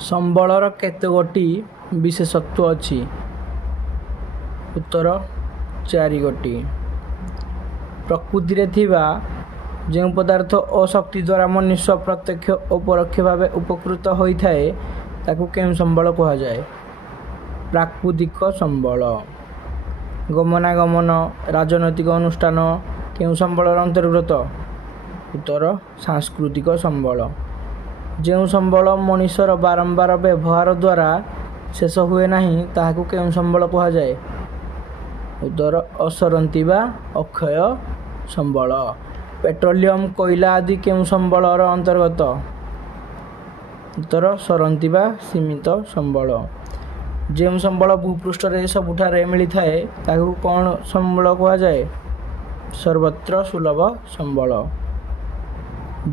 ସମ୍ବଳର କେତେଗୋଟି ବିଶେଷତ୍ୱ ଅଛି? ଉତ୍ତର 4 ଗୋଟି। ପ୍ରକୃତିରେ ଥିବା ଯେଉଁ ପଦାର୍ଥ ଓ ଶକ୍ତି ଦ୍ୱାରା ମନୁଷ୍ୟ ପ୍ରତ୍ୟକ୍ଷ ଓ ପରୋକ୍ଷ ଭାବେ ଉପକୃତ ହୋଇଥାଏ ତାକୁ କେଉଁ ସମ୍ବଳ କୁହାଯାଏ? ପ୍ରାକୃତିକ ସମ୍ବଳ। ଗମନାଗମନ ରାଜନୈତିକ ଅନୁଷ୍ଠାନ କେଉଁ ସମ୍ବଳର ଅନ୍ତର୍ଗତ? ଉତ୍ତର ସାଂସ୍କୃତିକ ସମ୍ବଳ। ଯେଉଁ ସମ୍ବଳ ମଣିଷର ବାରମ୍ବାର ବ୍ୟବହାର ଦ୍ୱାରା ଶେଷ ହୁଏ ନାହିଁ ତାହାକୁ କେଉଁ ସମ୍ବଳ କୁହାଯାଏ? ଉତ୍ତର ଅସରନ୍ତି ବା ଅକ୍ଷୟ ସମ୍ବଳ। ପେଟ୍ରୋଲିୟମ କୋଇଲା ଆଦି କେଉଁ ସମ୍ବଳର ଅନ୍ତର୍ଗତ? ଉତ୍ତର ସରନ୍ତି ବା ସୀମିତ ସମ୍ବଳ। ଯେଉଁ ସମ୍ବଳ ଭୂପୃଷ୍ଠରେ ସବୁଠାରେ ମିଳିଥାଏ ତାକୁ କ'ଣ ସମ୍ବଳ କୁହାଯାଏ? ସର୍ବତ୍ର ସୁଲଭ ସମ୍ବଳ।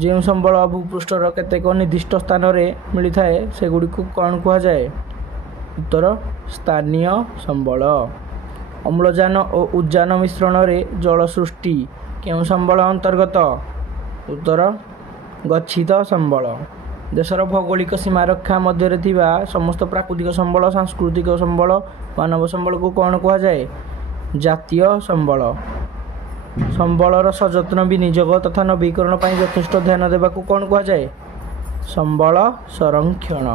ଯେଉଁ ସମ୍ବଳ ଭୂପୃଷ୍ଠର କେତେକ ନିର୍ଦ୍ଦିଷ୍ଟ ସ୍ଥାନରେ ମିଳିଥାଏ ସେଗୁଡ଼ିକୁ କ'ଣ କୁହାଯାଏ? ଉତ୍ତର ସ୍ଥାନୀୟ ସମ୍ବଳ। ଅମ୍ଳଜାନ ଓ ଉଦ୍ଜାନ ମିଶ୍ରଣରେ ଜଳ ସୃଷ୍ଟି କେଉଁ ସମ୍ବଳ ଅନ୍ତର୍ଗତ? ଉତ୍ତର ଗଚ୍ଛିତ ସମ୍ବଳ। ଦେଶର ଭୌଗୋଳିକ ସୀମାରେଖା ମଧ୍ୟରେ ଥିବା ସମସ୍ତ ପ୍ରାକୃତିକ ସମ୍ବଳ, ସାଂସ୍କୃତିକ ସମ୍ବଳ, ମାନବ ସମ୍ବଳକୁ କ'ଣ କୁହାଯାଏ? ଜାତୀୟ ସମ୍ବଳ। ସମ୍ବଳର ସଯତ୍ନ ବିନିଯୋଗ ତଥା ନବୀକରଣ ପାଇଁ ଯଥେଷ୍ଟ ଧ୍ୟାନ ଦେବାକୁ କ'ଣ କୁହାଯାଏ? ସମ୍ବଳ ସଂରକ୍ଷଣ।